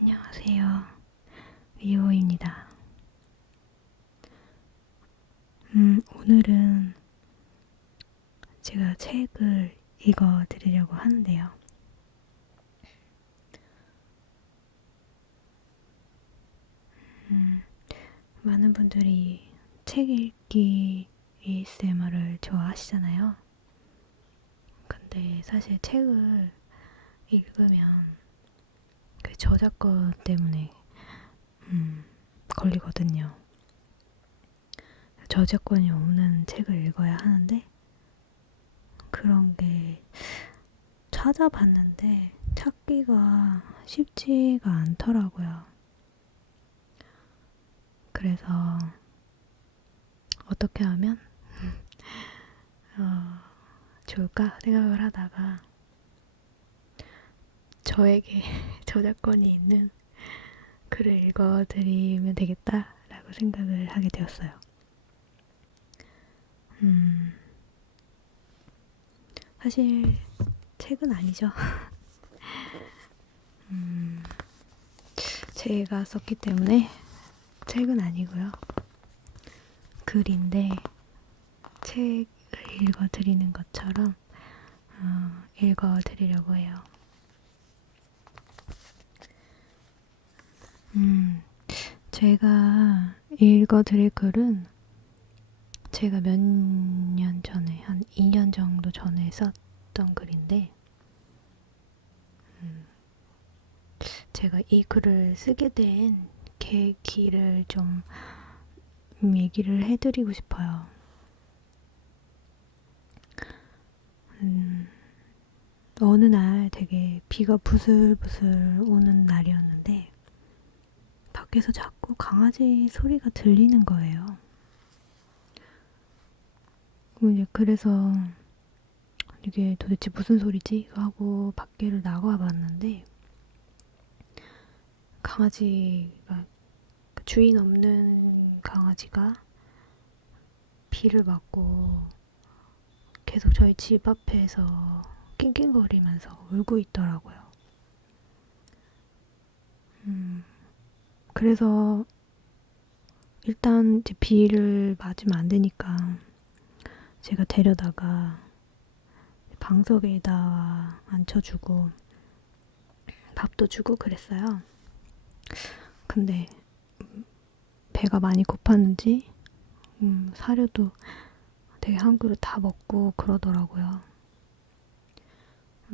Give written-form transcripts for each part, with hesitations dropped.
안녕하세요. 리오입니다. 오늘은 제가 책을 읽어 드리려고 하는데요. 많은 분들이 책 읽기 ASMR을 좋아하시잖아요. 근데 사실 책을 읽으면 그 저작권 때문에 걸리거든요. 저작권이 없는 책을 읽어야 하는데 그런 게 찾아봤는데 찾기가 쉽지가 않더라고요. 그래서 어떻게 하면 좋을까 생각을 하다가 저에게 저작권이 있는 글을 읽어드리면 되겠다라고 생각을 하게 되었어요. 사실 책은 아니죠. 제가 썼기 때문에 책은 아니고요. 글인데 책을 읽어드리는 것처럼 읽어드리려고 해요. 제가 읽어드릴 글은 제가 몇 년 전에, 한 2년 정도 전에 썼던 글인데, 제가 이 글을 쓰게 된 계기를 좀 얘기를 해드리고 싶어요. 어느 날 되게 비가 부슬부슬 오는 날이었는데, 밖에서 자꾸 강아지 소리가 들리는 거예요. 그래서 이게 도대체 무슨 소리지? 하고 밖에를 나가 봤는데 강아지가, 주인 없는 강아지가 비를 맞고 계속 저희 집 앞에서 낑낑거리면서 울고 있더라고요. 그래서 일단 이제 비를 맞으면 안 되니까 제가 데려다가 방석에다 앉혀주고 밥도 주고 그랬어요. 근데 배가 많이 고팠는지 사료도 되게 한 그릇 다 먹고 그러더라고요.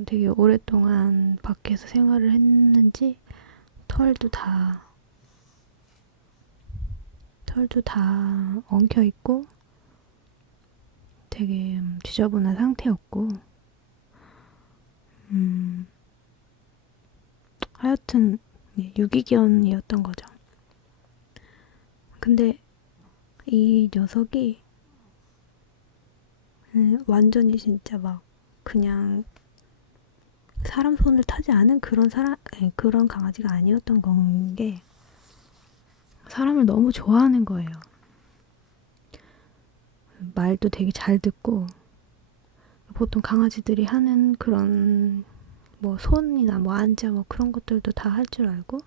되게 오랫동안 밖에서 생활을 했는지 털도 다 엉켜 있고 되게 지저분한 상태였고, 하여튼 유기견이었던 거죠. 근데 이 녀석이 완전히 진짜 막 그냥 사람 손을 타지 않은 그런 강아지가 아니었던 건 게 사람을 너무 좋아하는 거예요. 말도 되게 잘 듣고, 보통 강아지들이 하는 그런 뭐 손이나 뭐 앉아 뭐 그런 것들도 다 할 줄 알고,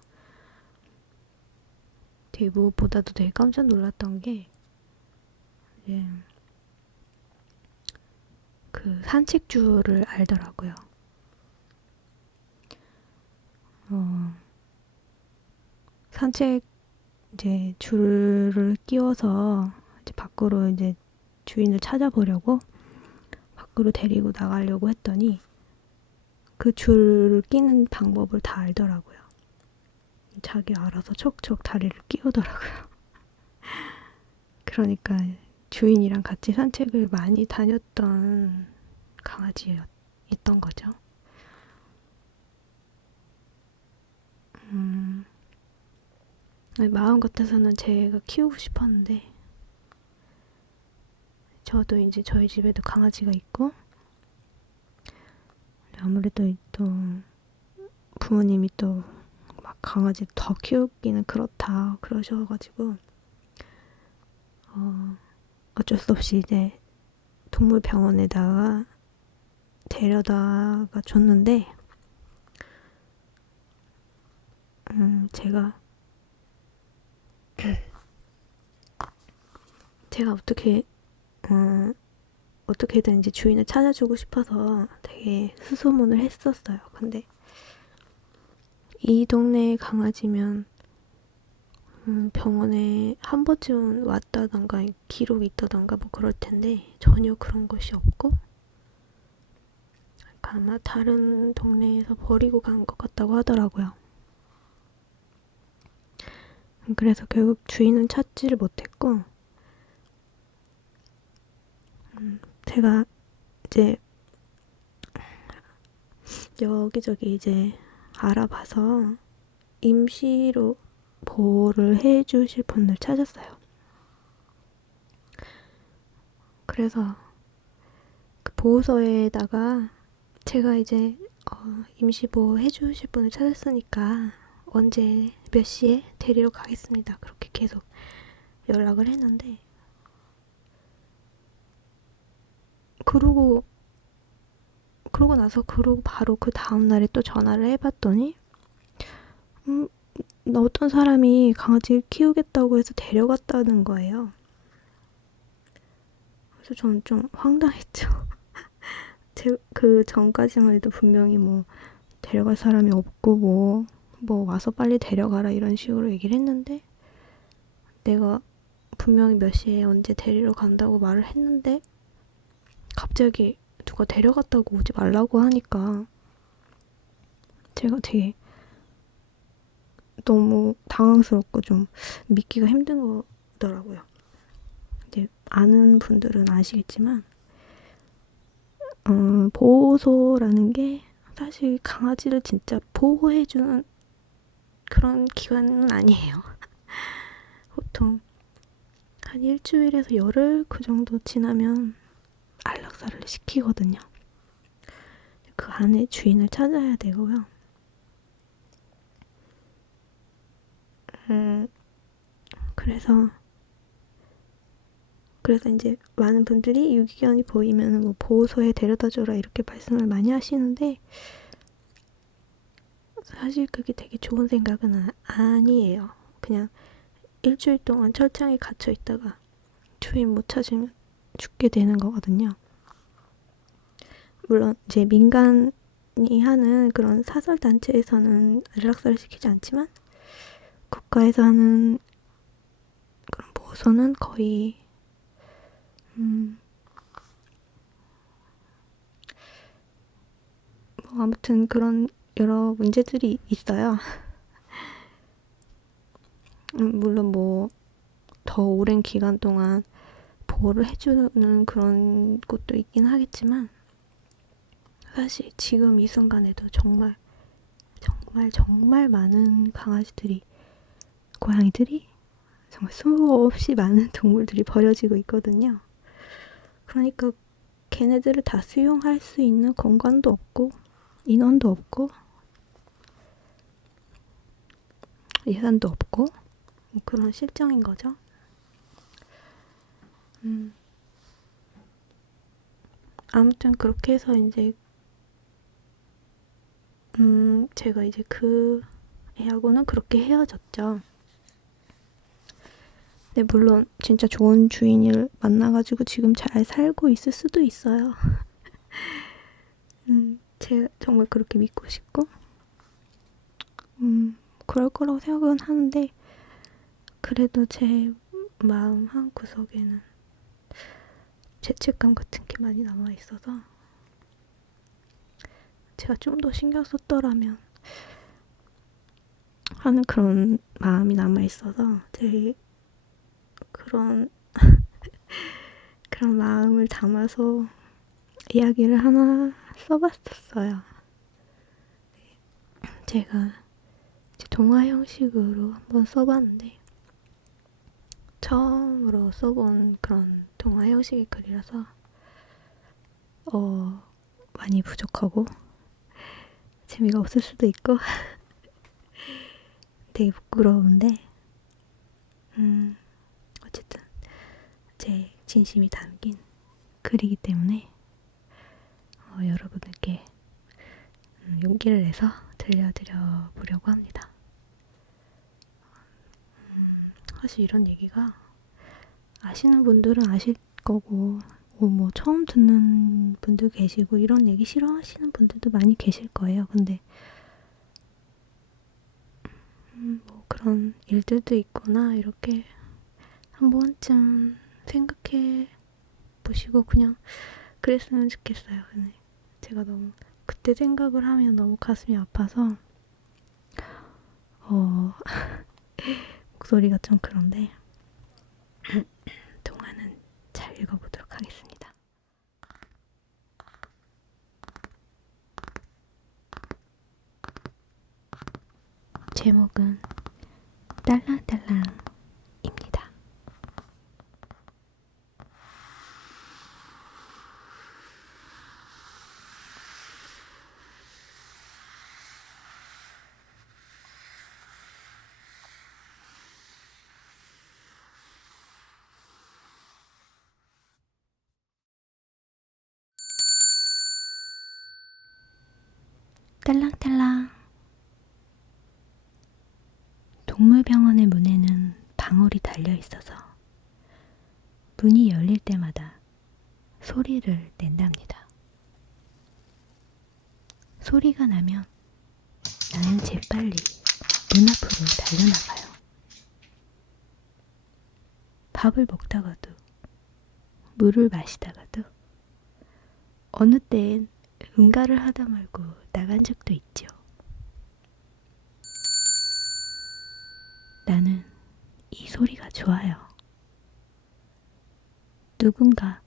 되게 무엇보다도 되게 깜짝 놀랐던 게 이제 그 산책줄을 알더라고요. 산책 이제 줄을 끼워서 이제 밖으로 이제 주인을 찾아보려고 밖으로 데리고 나가려고 했더니 그 줄을 끼는 방법을 다 알더라고요. 자기 알아서 척척 다리를 끼우더라고요. 그러니까 주인이랑 같이 산책을 많이 다녔던 강아지였던 거죠. 마음 같아서는 제가 키우고 싶었는데, 저도 이제 저희 집에도 강아지가 있고, 아무래도 또 부모님이 또 막 강아지 더 키우기는 그렇다 그러셔가지고 어쩔 수 없이 이제 동물병원에다가 데려다가 줬는데, 제가 어떻게 어떻게든 이제 주인을 찾아주고 싶어서 되게 수소문을 했었어요. 근데 이 동네 강아지면 병원에 한 번쯤은 왔다던가 기록이 있다던가 뭐 그럴 텐데 전혀 그런 것이 없고, 아마 다른 동네에서 버리고 간 것 같다고 하더라고요. 그래서 결국 주인은 찾지를 못했고, 제가 이제 여기저기 이제 알아봐서 임시로 보호를 해주실 분을 찾았어요. 그래서 그 보호소에다가 제가 이제 임시 보호 해주실 분을 찾았으니까 언제 몇 시에 데리러 가겠습니다. 그렇게 계속 연락을 했는데, 그러고 나서 바로 그 다음날에 또 전화를 해봤더니 나 어떤 사람이 강아지 키우겠다고 해서 데려갔다는 거예요. 그래서 저는 좀 황당했죠. 그 전까지만 해도 분명히 뭐 데려갈 사람이 없고 뭐 와서 빨리 데려가라 이런 식으로 얘기를 했는데, 내가 분명히 몇 시에 언제 데리러 간다고 말을 했는데 갑자기 누가 데려갔다고 오지 말라고 하니까 제가 되게 너무 당황스럽고 좀 믿기가 힘든 거더라고요. 이제 아는 분들은 아시겠지만 보호소라는 게 사실 강아지를 진짜 보호해주는 그런 기관은 아니에요. 보통 한 일주일에서 열흘 그 정도 지나면 안락사를 시키거든요. 그 안에 주인을 찾아야 되고요. 그래서 이제 많은 분들이 유기견이 보이면 뭐 보호소에 데려다줘라 이렇게 말씀을 많이 하시는데, 사실 그게 되게 좋은 생각은 아니에요. 그냥 일주일 동안 철창에 갇혀 있다가 주인 못 찾으면 죽게 되는 거거든요. 물론 이제 민간이 하는 그런 사설 단체에서는 안락사를 시키지 않지만 국가에서 하는 그런 보호소는 거의 뭐 아무튼 그런 여러 문제들이 있어요. 물론 뭐 더 오랜 기간 동안 보호를 해주는 그런 곳도 있긴 하겠지만, 사실 지금 이 순간에도 정말 많은 강아지들이, 고양이들이, 정말 수없이 많은 동물들이 버려지고 있거든요. 그러니까 걔네들을 다 수용할 수 있는 공간도 없고 인원도 없고 예산도 없고 그런 실정인 거죠. 아무튼 그렇게 해서 이제 제가 이제 그 애하고는 그렇게 헤어졌죠. 근데 물론 진짜 좋은 주인을 만나가지고 지금 잘 살고 있을 수도 있어요. 제가 정말 그렇게 믿고 싶고 그럴 거라고 생각은 하는데, 그래도 제 마음 한 구석에는 죄책감 같은 게 많이 남아 있어서, 제가 좀 더 신경 썼더라면 하는 그런 마음이 남아 있어서 되게 그런 마음을 담아서 이야기를 하나 써봤었어요. 제가 이제 동화 형식으로 한번 써봤는데 처음으로 써본 그런 동화 형식의 글이라서 많이 부족하고 재미가 없을 수도 있고 되게 부끄러운데, 어쨌든 제 진심이 담긴 글이기 때문에 여러분들께 용기를 내서 들려드려 보려고 합니다. 사실 이런 얘기가 아시는 분들은 아실 거고 뭐 처음 듣는 분들 계시고 이런 얘기 싫어하시는 분들도 많이 계실 거예요. 근데 뭐 그런 일들도 있구나 이렇게 한 번쯤 생각해 보시고 그냥 그랬으면 좋겠어요. 근데 제가 너무 그때 생각을 하면 너무 가슴이 아파서 목소리가 좀 그런데 동화는 잘 읽어보도록 하겠습니다. 제목은 딸랑딸랑입니다. 딸랑딸랑. 동물병원의 문에는 방울이 달려 있어서 문이 열릴 때마다 소리를 낸답니다. 소리가 나면 나는 재빨리 문 앞으로 달려나가요. 밥을 먹다가도 물을 마시다가도 어느 때엔 응가를 하다 말고 나간 적도 있죠. 나는 이 소리가 좋아요. 누군가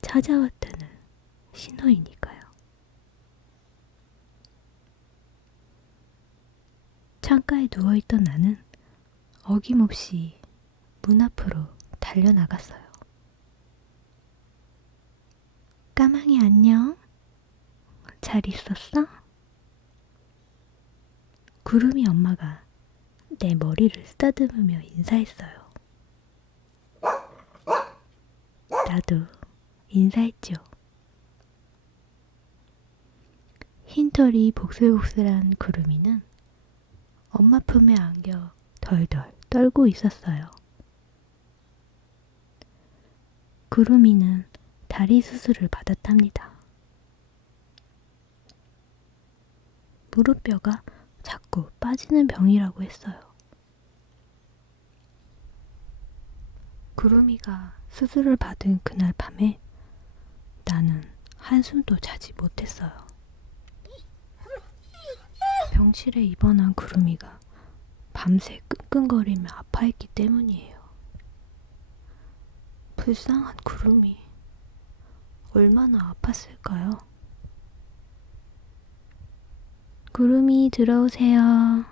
찾아왔다는 신호이니까요. 창가에 누워있던 나는 어김없이 문 앞으로 달려나갔어요. 까망이 안녕? 잘 있었어? 구름이 엄마가 내 머리를 쓰다듬으며 인사했어요. 나도 인사했죠. 흰털이 복슬복슬한 구름이는 엄마 품에 안겨 덜덜 떨고 있었어요. 구름이는 다리 수술을 받았답니다. 무릎뼈가 자꾸 빠지는 병이라고 했어요. 구름이가 수술을 받은 그날 밤에 나는 한숨도 자지 못했어요. 병실에 입원한 구름이가 밤새 끙끙거리며 아파했기 때문이에요. 불쌍한 구름이 얼마나 아팠을까요? 구름이 들어오세요.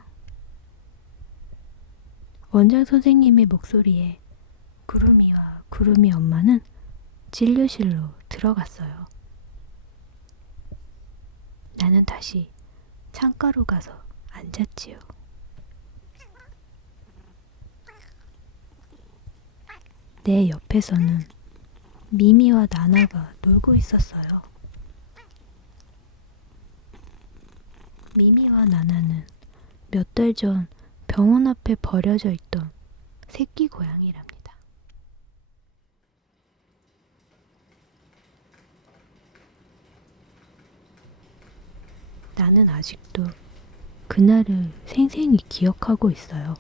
원장 선생님의 목소리에 구름이와 구름이 엄마는 진료실로 들어갔어요. 나는 다시 창가로 가서 앉았지요. 내 옆에서는 미미와 나나가 놀고 있었어요. 미미와 나나는 몇 달 전 병원 앞에 버려져 있던 새끼 고양이랍니다. 나는 아직도 그날을 생생히 기억하고 있어요.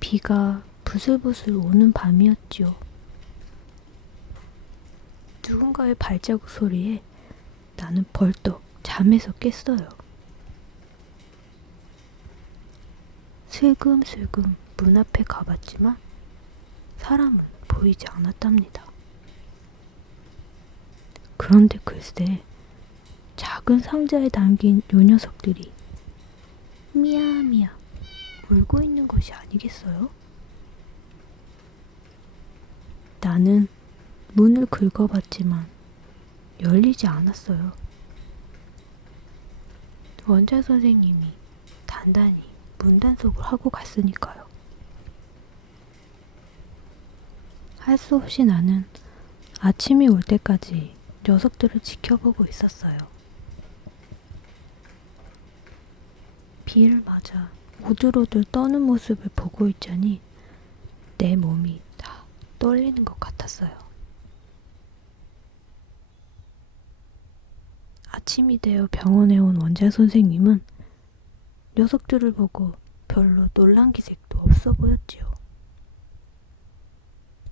비가 부슬부슬 오는 밤이었지요. 누군가의 발자국 소리에 나는 벌떡 잠에서 깼어요. 슬금슬금 문 앞에 가봤지만 사람은 보이지 않았답니다. 그런데 글쎄 작은 상자에 담긴 요 녀석들이 미야미야 울고 있는 것이 아니겠어요? 나는 문을 긁어봤지만 열리지 않았어요. 원장 선생님이 단단히 문단속을 하고 갔으니까요. 할 수 없이 나는 아침이 올 때까지 녀석들을 지켜보고 있었어요. 비를 맞아 오들오들 떠는 모습을 보고 있자니 내 몸이 다 떨리는 것 같았어요. 아침이 되어 병원에 온 원장 선생님은 녀석들을 보고 별로 놀란 기색도 없어 보였지요.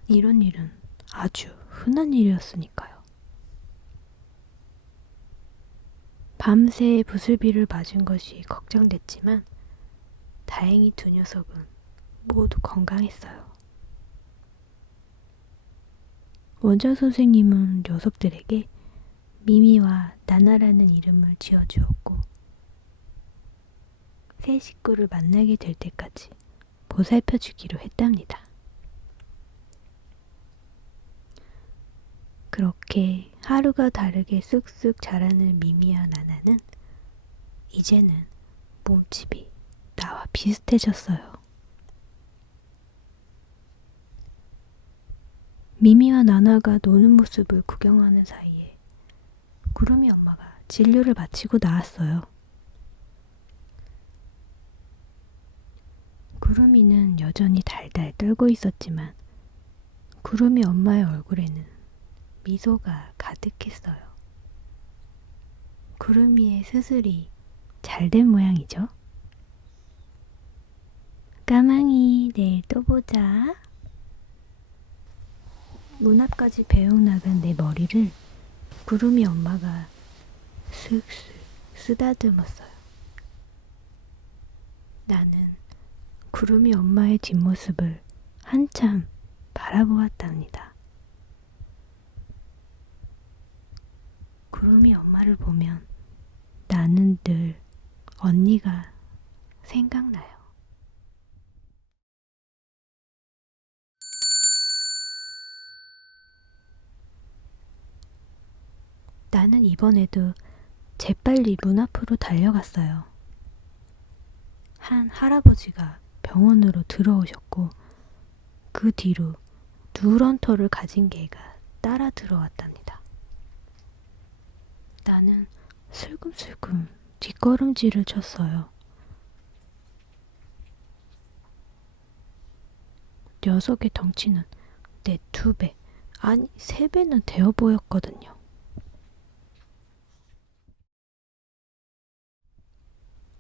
이런 일은 아주 흔한 일이었으니까요. 밤새 부슬비를 맞은 것이 걱정됐지만 다행히 두 녀석은 모두 건강했어요. 원장 선생님은 녀석들에게 미미와 나나라는 이름을 지어주었고 새 식구를 만나게 될 때까지 보살펴 주기로 했답니다. 그렇게 하루가 다르게 쑥쑥 자라는 미미와 나나는 이제는 몸집이 나와 비슷해졌어요. 미미와 나나가 노는 모습을 구경하는 사이에 구름이 엄마가 진료를 마치고 나왔어요. 구름이는 여전히 달달 떨고 있었지만 구름이 엄마의 얼굴에는 미소가 가득했어요. 구름이의 수술이 잘 된 모양이죠? 까망이, 내일 또 보자. 문 앞까지 배웅 나간 내 머리를 구름이 엄마가 슥슥 쓰다듬었어요. 나는 구름이 엄마의 뒷모습을 한참 바라보았답니다. 구름이 엄마를 보면 나는 늘 언니가 생각나요. 나는 이번에도 재빨리 문 앞으로 달려갔어요. 한 할아버지가 병원으로 들어오셨고 그 뒤로 누런 털을 가진 개가 따라 들어왔답니다. 나는 슬금슬금 뒷걸음질을 쳤어요. 녀석의 덩치는 내 2배, 아니 3배는 되어 보였거든요.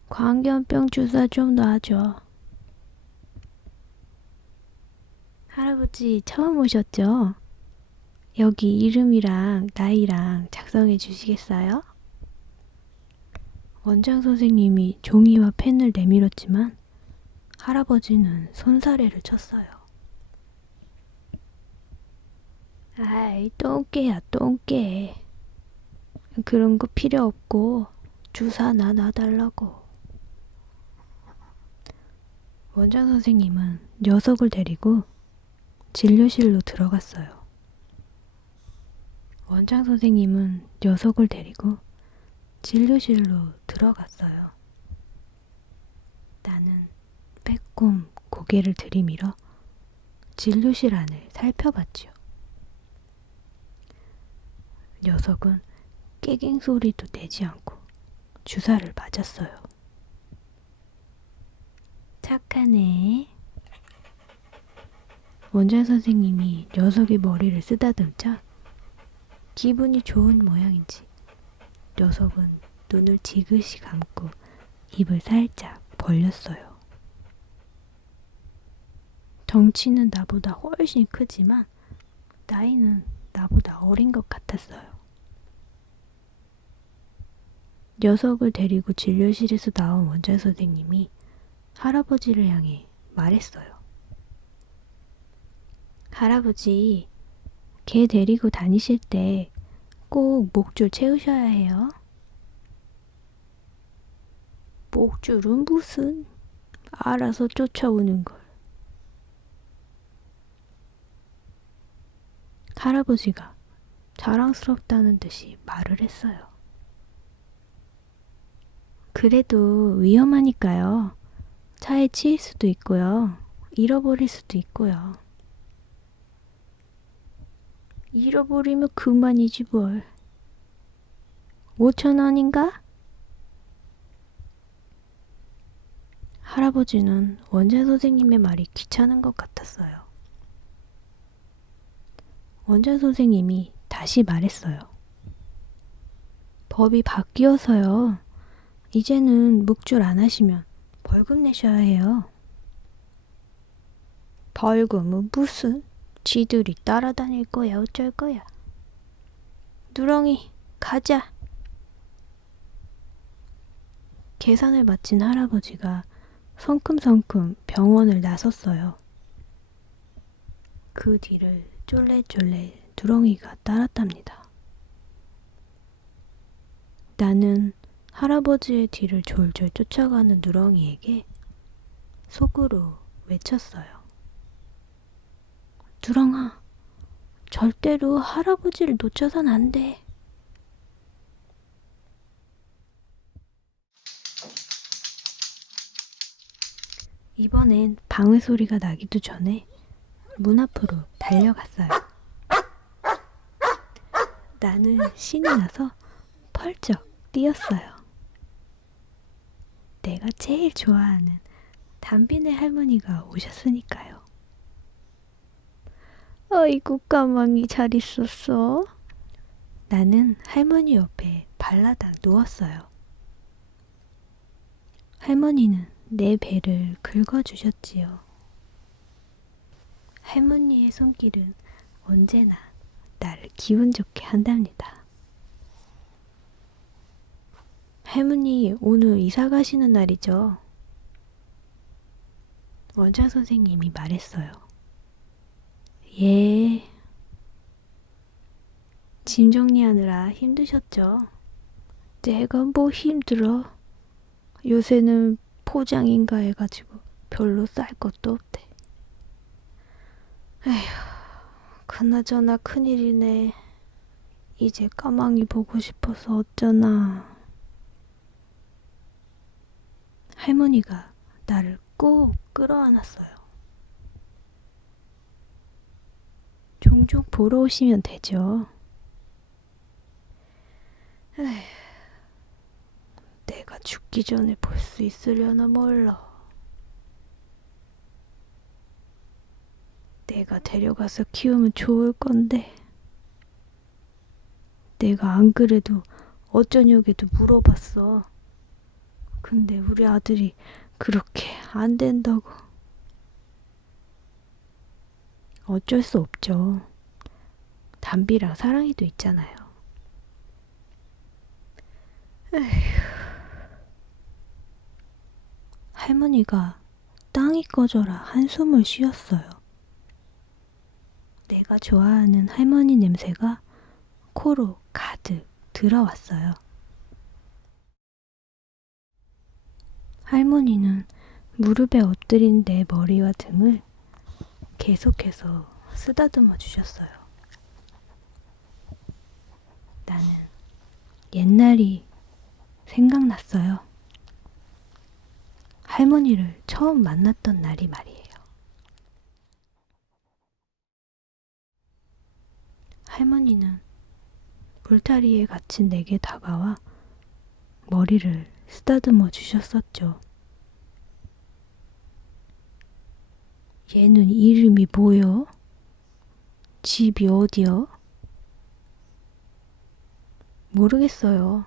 광견병 주사 좀 놔줘. 할아버지 처음 오셨죠? 여기 이름이랑 나이랑 작성해 주시겠어요? 원장 선생님이 종이와 펜을 내밀었지만 할아버지는 손사래를 쳤어요. 아이, 똥개야, 똥개. 그런 거 필요 없고 주사나 놔달라고. 원장 선생님은 녀석을 데리고 진료실로 들어갔어요. 원장 선생님은 녀석을 데리고 진료실로 들어갔어요. 나는 빼꼼 고개를 들이밀어 진료실 안을 살펴봤지요. 녀석은 깨갱 소리도 내지 않고 주사를 맞았어요. 착하네. 원장 선생님이 녀석의 머리를 쓰다듬자 기분이 좋은 모양인지 녀석은 눈을 지그시 감고 입을 살짝 벌렸어요. 덩치는 나보다 훨씬 크지만 나이는 나보다 어린 것 같았어요. 녀석을 데리고 진료실에서 나온 원장 선생님이 할아버지를 향해 말했어요. 할아버지, 개 데리고 다니실 때 꼭 목줄 채우셔야 해요. 목줄은 무슨? 알아서 쫓아오는 걸. 할아버지가 자랑스럽다는 듯이 말을 했어요. 그래도 위험하니까요. 차에 치일 수도 있고요. 잃어버릴 수도 있고요. 잃어버리면 그만이지 뭘. 5,000원인가? 할아버지는 원장 선생님의 말이 귀찮은 것 같았어요. 원장 선생님이 다시 말했어요. 법이 바뀌어서요. 이제는 묵줄 안 하시면 벌금 내셔야 해요. 벌금은 무슨? 지들이 따라다닐 거야 어쩔 거야. 누렁이 가자. 계산을 마친 할아버지가 성큼성큼 병원을 나섰어요. 그 뒤를 쫄래쫄래 누렁이가 따랐답니다. 나는 할아버지의 뒤를 졸졸 쫓아가는 누렁이에게 속으로 외쳤어요. 누렁아, 절대로 할아버지를 놓쳐선 안 돼. 이번엔 방울 소리가 나기도 전에 문 앞으로 달려갔어요. 나는 신이 나서 펄쩍 뛰었어요. 내가 제일 좋아하는 담비네 할머니가 오셨으니까요. 아이고 까망이 잘 있었어. 나는 할머니 옆에 발라당 누웠어요. 할머니는 내 배를 긁어주셨지요. 할머니의 손길은 언제나 나를 기분 좋게 한답니다. 할머니 오늘 이사 가시는 날이죠? 원장 선생님이 말했어요. 예. 짐 정리하느라 힘드셨죠? 내가 뭐 힘들어. 요새는 포장인가 해가지고 별로 쌀 것도 없대. 에휴, 그나저나 큰일이네. 이제 까망이 보고 싶어서 어쩌나. 할머니가 나를 꼭 끌어안았어요. 종종 보러 오시면 되죠. 에휴, 내가 죽기 전에 볼 수 있으려나 몰라. 내가 데려가서 키우면 좋을 건데. 내가 안 그래도 어쩌냐고도 물어봤어. 근데 우리 아들이 그렇게 안 된다고. 어쩔 수 없죠. 담비랑 사랑이도 있잖아요. 에휴. 할머니가 땅이 꺼져라 한숨을 쉬었어요. 내가 좋아하는 할머니 냄새가 코로 가득 들어왔어요. 할머니는 무릎에 엎드린 내 머리와 등을 계속해서 쓰다듬어 주셨어요. 나는 옛날이 생각났어요. 할머니를 처음 만났던 날이 말이에요. 할머니는 울타리에 갇힌 내게 다가와 머리를 쓰다듬어 주셨었죠. 얘는 이름이 뭐여? 집이 어디여? 모르겠어요.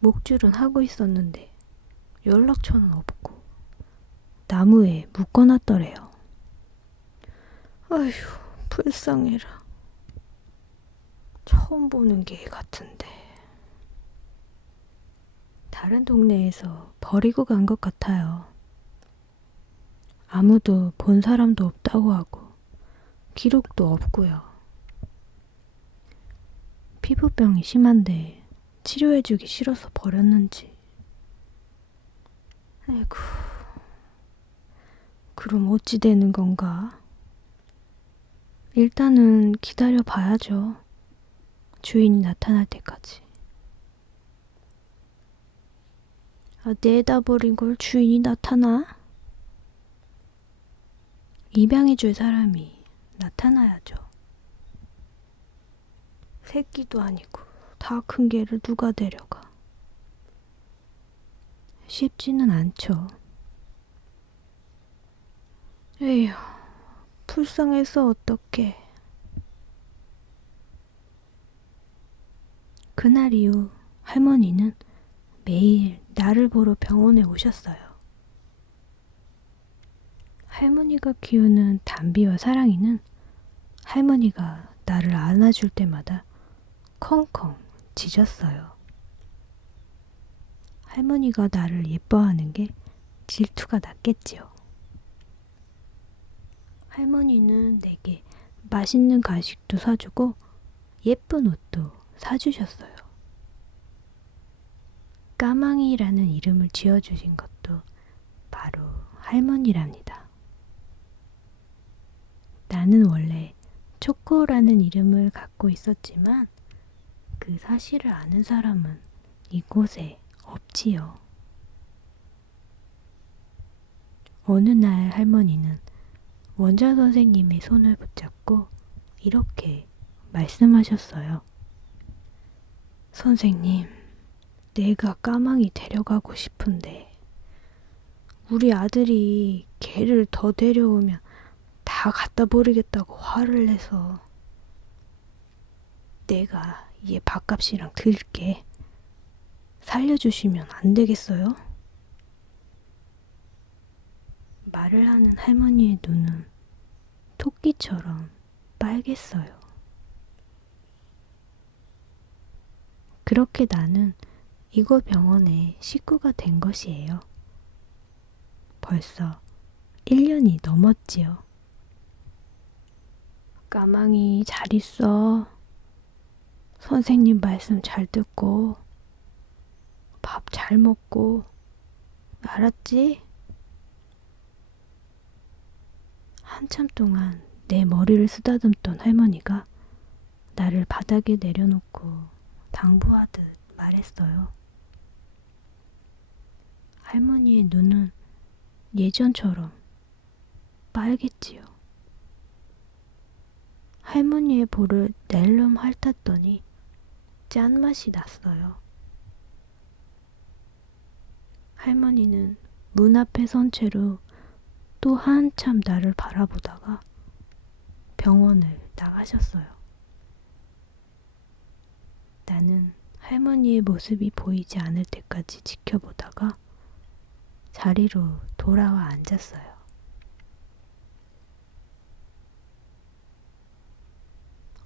목줄은 하고 있었는데 연락처는 없고 나무에 묶어놨더래요. 아휴, 불쌍해라. 처음 보는 개 같은데. 다른 동네에서 버리고 간 것 같아요. 아무도 본 사람도 없다고 하고 기록도 없고요. 피부병이 심한데 치료해주기 싫어서 버렸는지. 아이고, 그럼 어찌 되는 건가? 일단은 기다려 봐야죠. 주인이 나타날 때까지. 내다 버린 걸 주인이 나타나? 입양해줄 사람이 나타나야죠. 새끼도 아니고 다 큰 개를 누가 데려가. 쉽지는 않죠. 에휴, 불쌍해서 어떡해. 그날 이후 할머니는 매일 나를 보러 병원에 오셨어요. 할머니가 키우는 담비와 사랑이는 할머니가 나를 안아줄 때마다 컹컹 짖었어요. 할머니가 나를 예뻐하는 게 질투가 났겠지요. 할머니는 내게 맛있는 간식도 사주고 예쁜 옷도 사주셨어요. 까망이라는 이름을 지어주신 것도 바로 할머니랍니다. 나는 원래 초코라는 이름을 갖고 있었지만 그 사실을 아는 사람은 이곳에 없지요. 어느 날 할머니는 원장 선생님의 손을 붙잡고 이렇게 말씀하셨어요. 선생님, 내가 까망이 데려가고 싶은데 우리 아들이 개를 더 데려오면 다 갖다 버리겠다고 화를 내서 내가 얘 밥값이랑 드릴게. 살려주시면 안 되겠어요? 말을 하는 할머니의 눈은 토끼처럼 빨갰어요. 그렇게 나는 이곳 병원의 식구가 된 것이에요. 벌써 1년이 넘었지요. 까망이 잘 있어. 선생님 말씀 잘 듣고 밥 잘 먹고 알았지? 한참 동안 내 머리를 쓰다듬던 할머니가 나를 바닥에 내려놓고 당부하듯 말했어요. 할머니의 눈은 예전처럼 빨갰지요. 할머니의 볼을 낼름 핥았더니 짠맛이 났어요. 할머니는 문 앞에 선 채로 또 한참 나를 바라보다가 병원을 나가셨어요. 나는 할머니의 모습이 보이지 않을 때까지 지켜보다가 자리로 돌아와 앉았어요.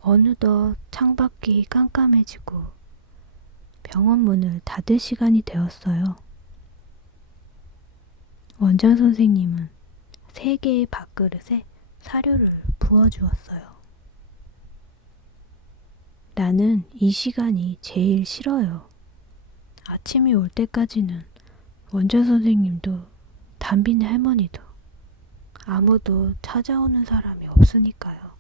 어느덧 창밖이 깜깜해지고 병원 문을 닫을 시간이 되었어요. 원장 선생님은 3개의 밥그릇에 사료를 부어주었어요. 나는 이 시간이 제일 싫어요. 아침이 올 때까지는 원장 선생님도 담비네 할머니도 아무도 찾아오는 사람이 없으니까요.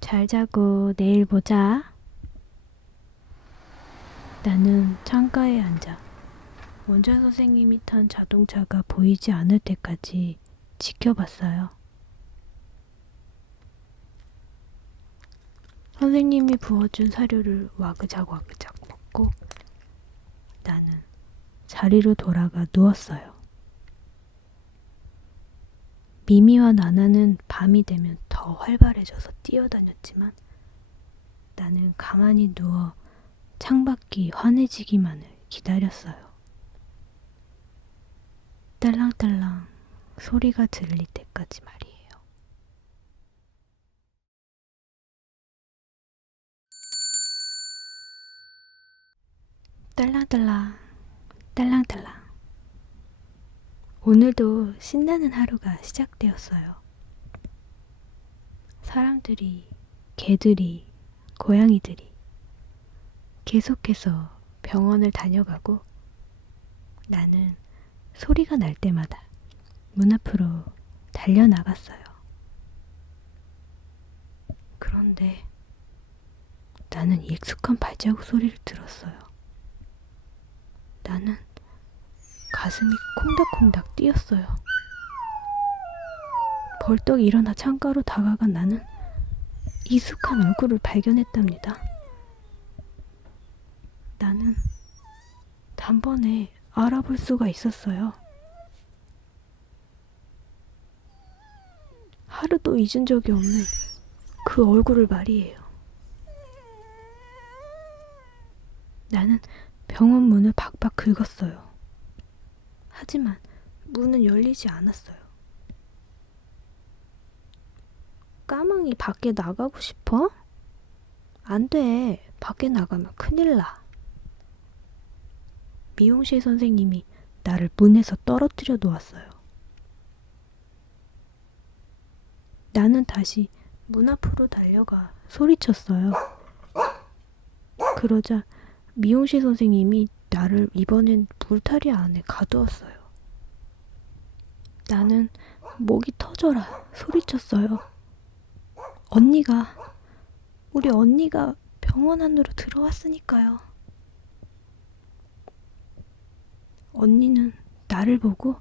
잘 자고 내일 보자. 나는 창가에 앉아 원장 선생님이 탄 자동차가 보이지 않을 때까지 지켜봤어요. 선생님이 부어준 사료를 와그작 먹고 나는 자리로 돌아가 누웠어요. 미미와 나나는 밤이 되면 더 활발해져서 뛰어다녔지만 나는 가만히 누워 창밖이 환해지기만을 기다렸어요. 딸랑딸랑 소리가 들릴 때까지 말이에요. 딸랑딸랑 딸랑딸랑. 오늘도 신나는 하루가 시작되었어요. 사람들이, 개들이, 고양이들이 계속해서 병원을 다녀가고 나는 소리가 날 때마다 문 앞으로 달려나갔어요. 그런데 나는 익숙한 발자국 소리를 들었어요. 나는 가슴이 콩닥콩닥 뛰었어요. 벌떡 일어나 창가로 다가간 나는 익숙한 얼굴을 발견했답니다. 나는 단번에 알아볼 수가 있었어요. 번도 잊은 적이 없는 그 얼굴을 말이에요. 나는 병원 문을 박박 긁었어요. 하지만 문은 열리지 않았어요. 까망이 밖에 나가고 싶어? 안 돼. 밖에 나가면 큰일 나. 미용실 선생님이 나를 문에서 떨어뜨려 놓았어요. 나는 다시 문 앞으로 달려가 소리쳤어요. 그러자 미용실 선생님이 나를 이번엔 울타리 안에 가두었어요. 나는 목이 터져라 소리쳤어요. 우리 언니가 병원 안으로 들어왔으니까요. 언니는 나를 보고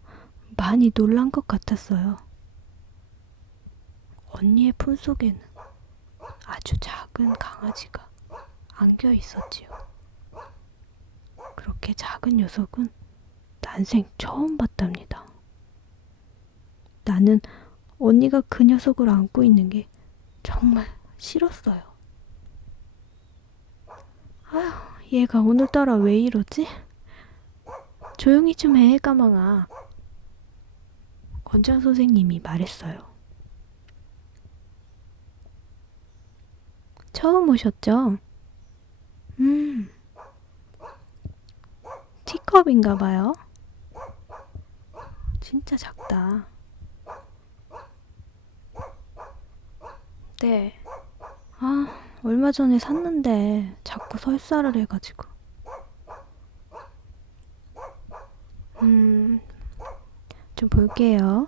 많이 놀란 것 같았어요. 언니의 품속에는 아주 작은 강아지가 안겨 있었지요. 그렇게 작은 녀석은 난생 처음 봤답니다. 나는 언니가 그 녀석을 안고 있는 게 정말 싫었어요. 아휴, 얘가 오늘따라 왜 이러지? 조용히 좀 해, 까망아. 원장 선생님이 말했어요. 처음 오셨죠? 티컵인가 봐요. 진짜 작다. 네. 얼마 전에 샀는데 자꾸 설사를 해가지고. 좀 볼게요.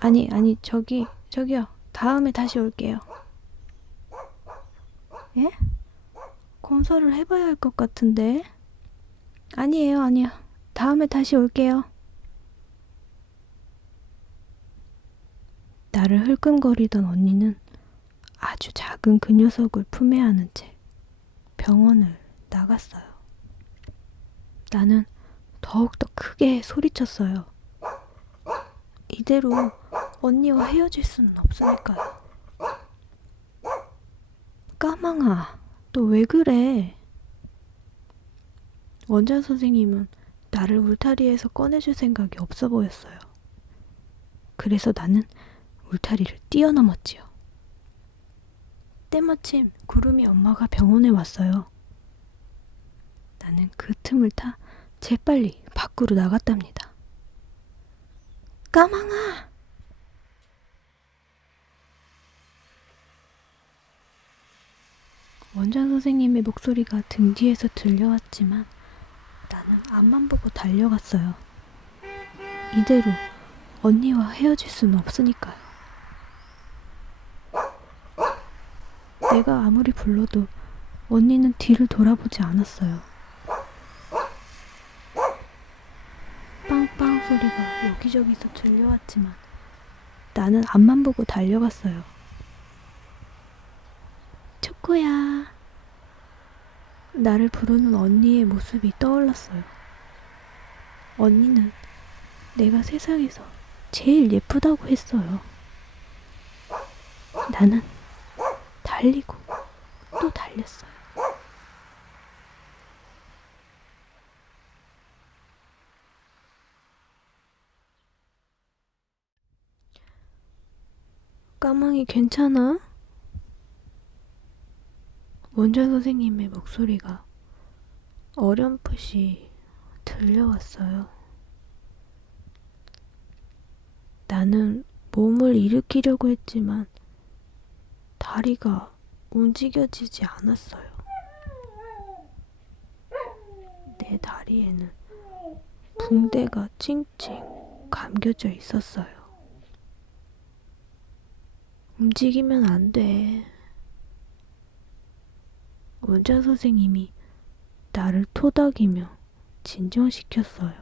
아니, 저기요. 다음에 다시 올게요. 예? 검사를 해봐야 할 것 같은데. 아니에요. 다음에 다시 올게요. 나를 흘끔거리던 언니는 아주 작은 그 녀석을 품에 안은 채 병원을 나갔어요. 나는 더욱더 크게 소리쳤어요. 이대로 언니와 헤어질 수는 없으니까요. 까망아, 너 왜 그래? 원장 선생님은 나를 울타리에서 꺼내줄 생각이 없어 보였어요. 그래서 나는 울타리를 뛰어넘었지요. 때마침 구름이 엄마가 병원에 왔어요. 나는 그 틈을 타 재빨리 밖으로 나갔답니다. 까망아! 원장 선생님의 목소리가 등 뒤에서 들려왔지만 나는 앞만 보고 달려갔어요. 이대로 언니와 헤어질 수는 없으니까요. 내가 아무리 불러도 언니는 뒤를 돌아보지 않았어요. 빵빵 소리가 여기저기서 들려왔지만 나는 앞만 보고 달려갔어요. 초코야. 나를 부르는 언니의 모습이 떠올랐어요. 언니는 내가 세상에서 제일 예쁘다고 했어요. 나는 달리고 또 달렸어요. 까망이 괜찮아? 원장 선생님의 목소리가 어렴풋이 들려왔어요. 나는 몸을 일으키려고 했지만 다리가 움직여지지 않았어요. 내 다리에는 붕대가 칭칭 감겨져 있었어요. 움직이면 안 돼. 원장 선생님이 나를 토닥이며 진정시켰어요.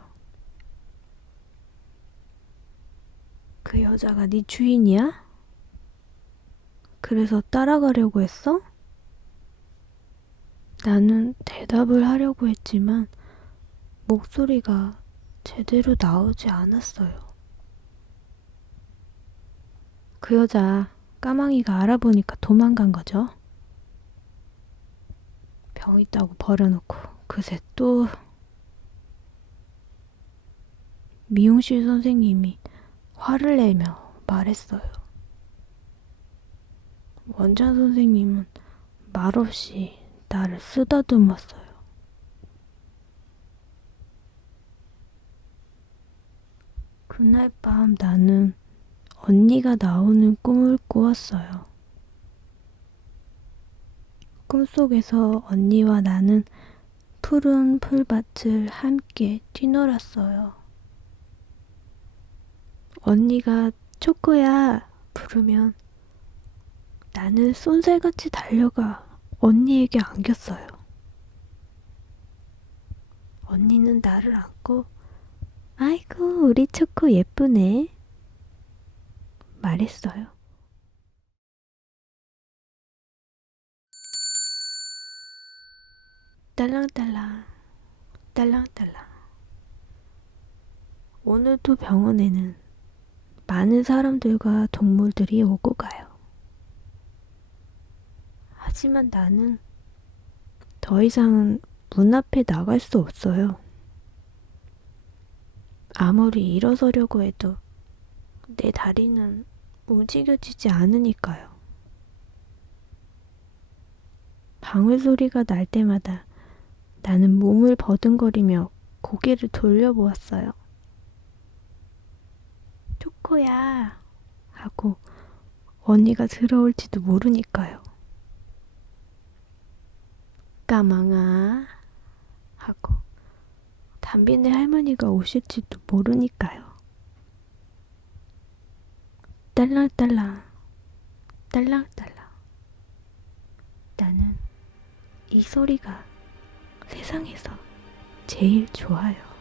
그 여자가 네 주인이야? 그래서 따라가려고 했어? 나는 대답을 하려고 했지만 목소리가 제대로 나오지 않았어요. 그 여자 까망이가 알아보니까 도망간 거죠. 병 있다고 버려놓고 그새 또 미용실 선생님이 화를 내며 말했어요. 원장 선생님은 말없이 나를 쓰다듬었어요. 그날 밤 나는 언니가 나오는 꿈을 꾸었어요. 꿈속에서 언니와 나는 푸른 풀밭을 함께 뛰놀았어요. 언니가 초코야 부르면 나는 쏜살같이 달려가 언니에게 안겼어요. 언니는 나를 안고 아이고 우리 초코 예쁘네 말했어요. 딸랑딸랑 딸랑딸랑. 오늘도 병원에는 많은 사람들과 동물들이 오고 가요. 하지만 나는 더 이상은 문 앞에 나갈 수 없어요. 아무리 일어서려고 해도 내 다리는 움직여지지 않으니까요. 방울 소리가 날 때마다 나는 몸을 버둥거리며 고개를 돌려보았어요. 초코야 하고 언니가 들어올지도 모르니까요. 까망아 하고 담비네 할머니가 오실지도 모르니까요. 딸랑딸랑 딸랑딸랑. 나는 이 소리가 세상에서 제일 좋아요.